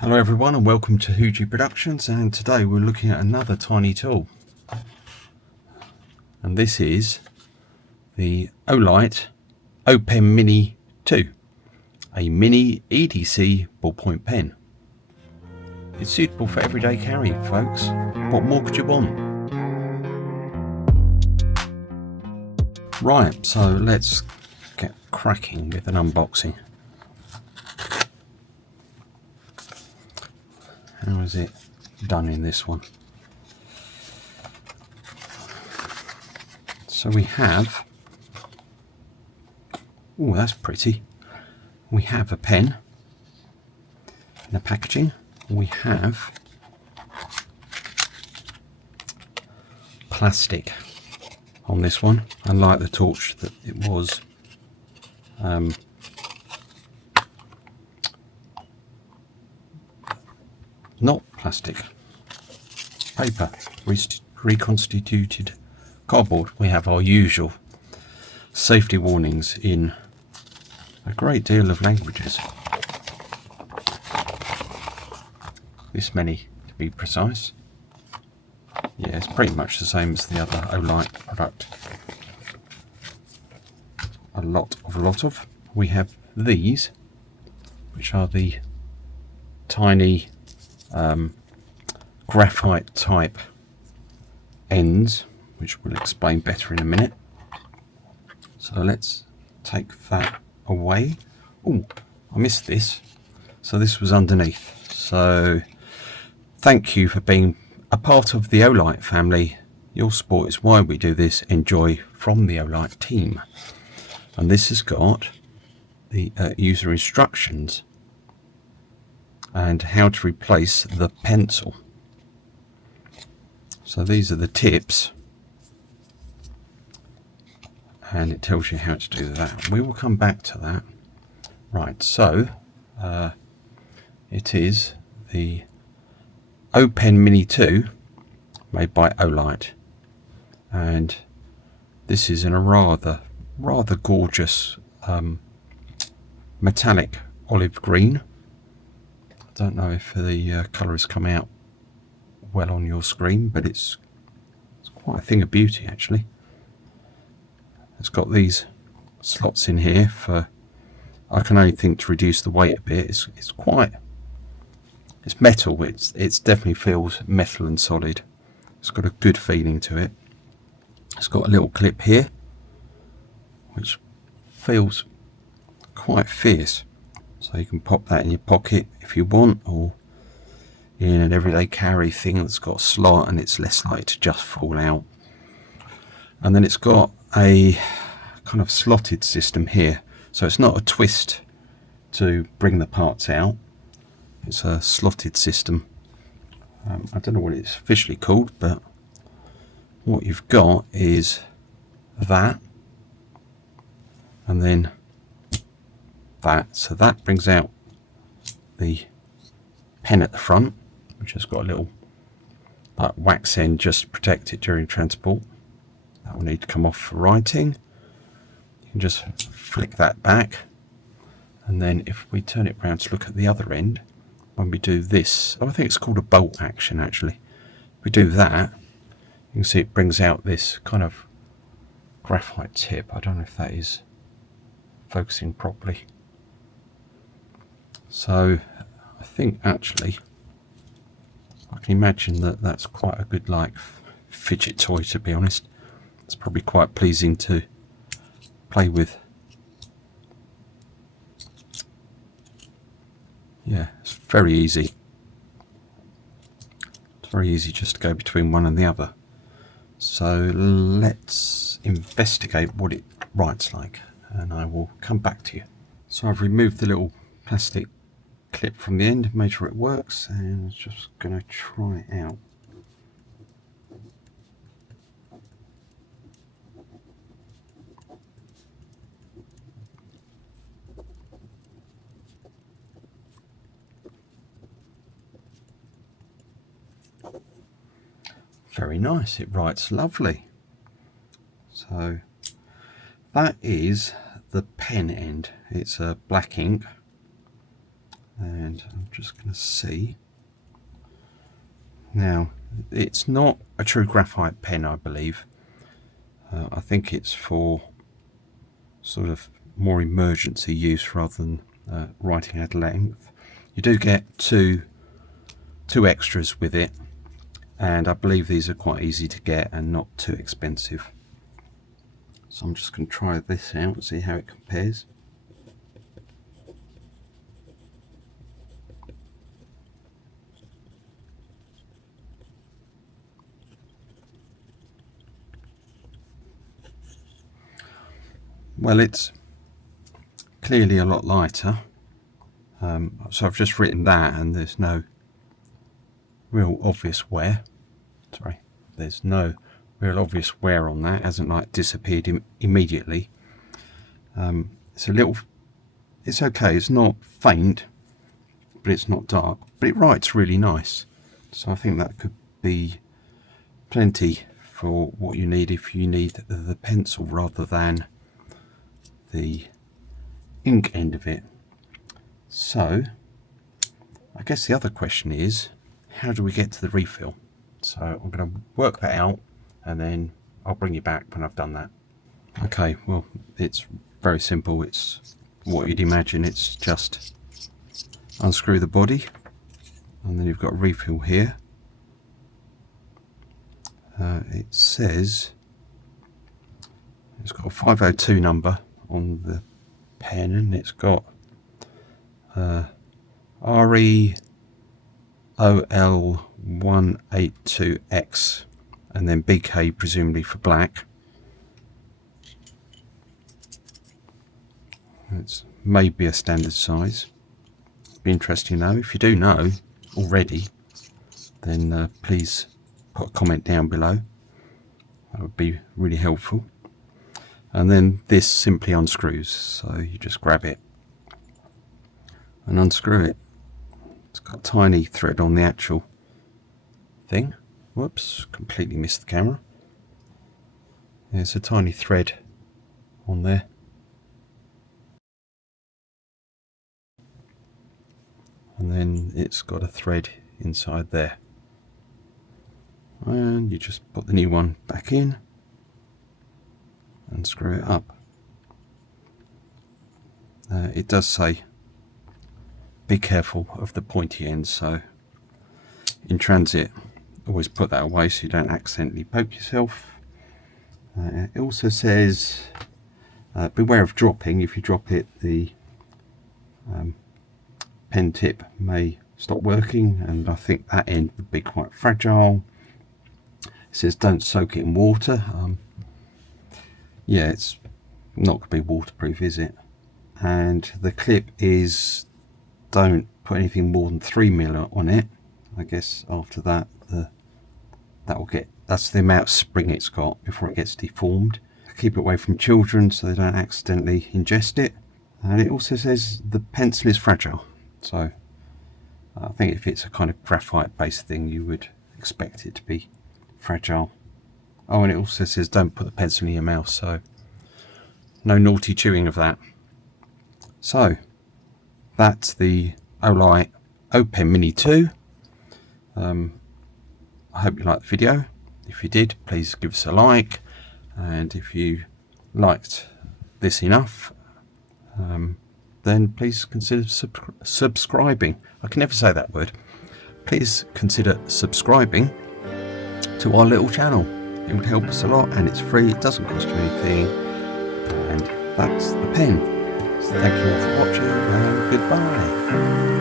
Hello everyone and welcome to HujiProductions, and today we're looking at another tiny tool, and this is the OLIGHT O'Pen Mini 2, a mini EDC ballpoint pen. It's suitable for everyday carry, folks. What more could you want? Right, so let's get cracking with an unboxing. How is it done in this one? So we have, oh that's pretty, we have a pen in the packaging. We have plastic on this one, unlike the torch that it was not plastic, paper, reconstituted cardboard. We have our usual safety warnings in a great deal of languages, this many to be precise. Yeah, it's pretty much the same as the other OLIGHT product. A lot of. We have these, which are the tiny graphite type ends, which we'll explain better in a minute. So let's take that away. Oh, I missed this. So this was underneath. So thank you for being a part of the OLIGHT family. Your support is why we do this. Enjoy from the OLIGHT team. And this has got the user instructions and how to replace the pencil. So these are the tips, and it tells you how to do that. We will come back to that. Right, so it is the O'Pen Mini 2 made by OLIGHT, and this is in a rather gorgeous metallic olive green. I don't know if the colour has come out well on your screen, but it's quite a thing of beauty actually. It's got these slots in here for, I can only think, to reduce the weight a bit. It's metal. It's definitely feels metal and solid. It's got a good feeling to it. It's got a little clip here which feels quite fierce, so you can pop that in your pocket if you want, or in an everyday carry thing that's got a slot and it's less likely to just fall out. And then it's got a kind of slotted system here, so it's not a twist to bring the parts out, it's a slotted system. I don't know what it's officially called, but what you've got is that, and then that. So that brings out the pen at the front, which has got a little wax end just to protect it during transport. That will need to come off for writing. You can just flick that back, and then if we turn it round to look at the other end, when we do this, I think it's called a bolt action actually. If we do that, you can see it brings out this kind of graphite tip. I don't know if that is focusing properly. So I think actually I can imagine that that's quite a good fidget toy, to be honest. It's probably quite pleasing to play with. Yeah, it's very easy. It's very easy just to go between one and the other. So let's investigate what it writes like, and I will come back to you. So I've removed the little plastic clip from the end, made sure it works, and I'm just going to try it out. Very nice, it writes lovely. So that is the pen end. It's a black ink, and I'm just going to see. Now, it's not a true graphite pen, I believe. I think it's for sort of more emergency use rather than writing at length. You do get two extras with it, and I believe these are quite easy to get and not too expensive. So I'm just going to try this out and see how it compares. Well, it's clearly a lot lighter. So I've just written that, and there's no real obvious wear. Sorry, there's no real obvious wear on that. It hasn't like disappeared immediately. It's a little, it's okay. It's not faint, but it's not dark. But it writes really nice. So I think that could be plenty for what you need if you need the pencil rather than the ink end of it. So I guess the other question is, how do we get to the refill? So I'm going to work that out, and then I'll bring you back when I've done that. Okay, well, it's very simple. It's what you'd imagine. It's just unscrew the body, and then you've got a refill here. It says it's got a 502 number on the pen, and it's got REOL182X, and then BK presumably for black. It's maybe a standard size. Be interesting to know. If you do know already, then please put a comment down below. That would be really helpful. And then this simply unscrews, so you just grab it and unscrew it. It's got a tiny thread on the actual thing. Whoops, completely missed the camera. There's a tiny thread on there. And then it's got a thread inside there. And you just put the new one back in and screw it up. It does say be careful of the pointy ends, so in transit always put that away so you don't accidentally poke yourself. It also says beware of dropping. If you drop it, the pen tip may stop working, and I think that end would be quite fragile. It says don't soak it in water. Yeah, it's not going to be waterproof, is it? And the clip is don't put anything more than 3mm on it. I guess after that, that's the amount of spring it's got before it gets deformed. Keep it away from children so they don't accidentally ingest it. And it also says the pencil is fragile. So I think if it's a kind of graphite based thing, you would expect it to be fragile. Oh, and it also says don't put the pencil in your mouth, so no naughty chewing of that. So that's the OLIGHT O'Pen Mini 2. I hope you liked the video. If you did, please give us a like, and if you liked this enough, then please consider subscribing. I can never say that word. Please consider subscribing to our little channel. It would help us a lot, and it's free. It doesn't cost you anything, and that's the pen. So thank you all for watching, and goodbye.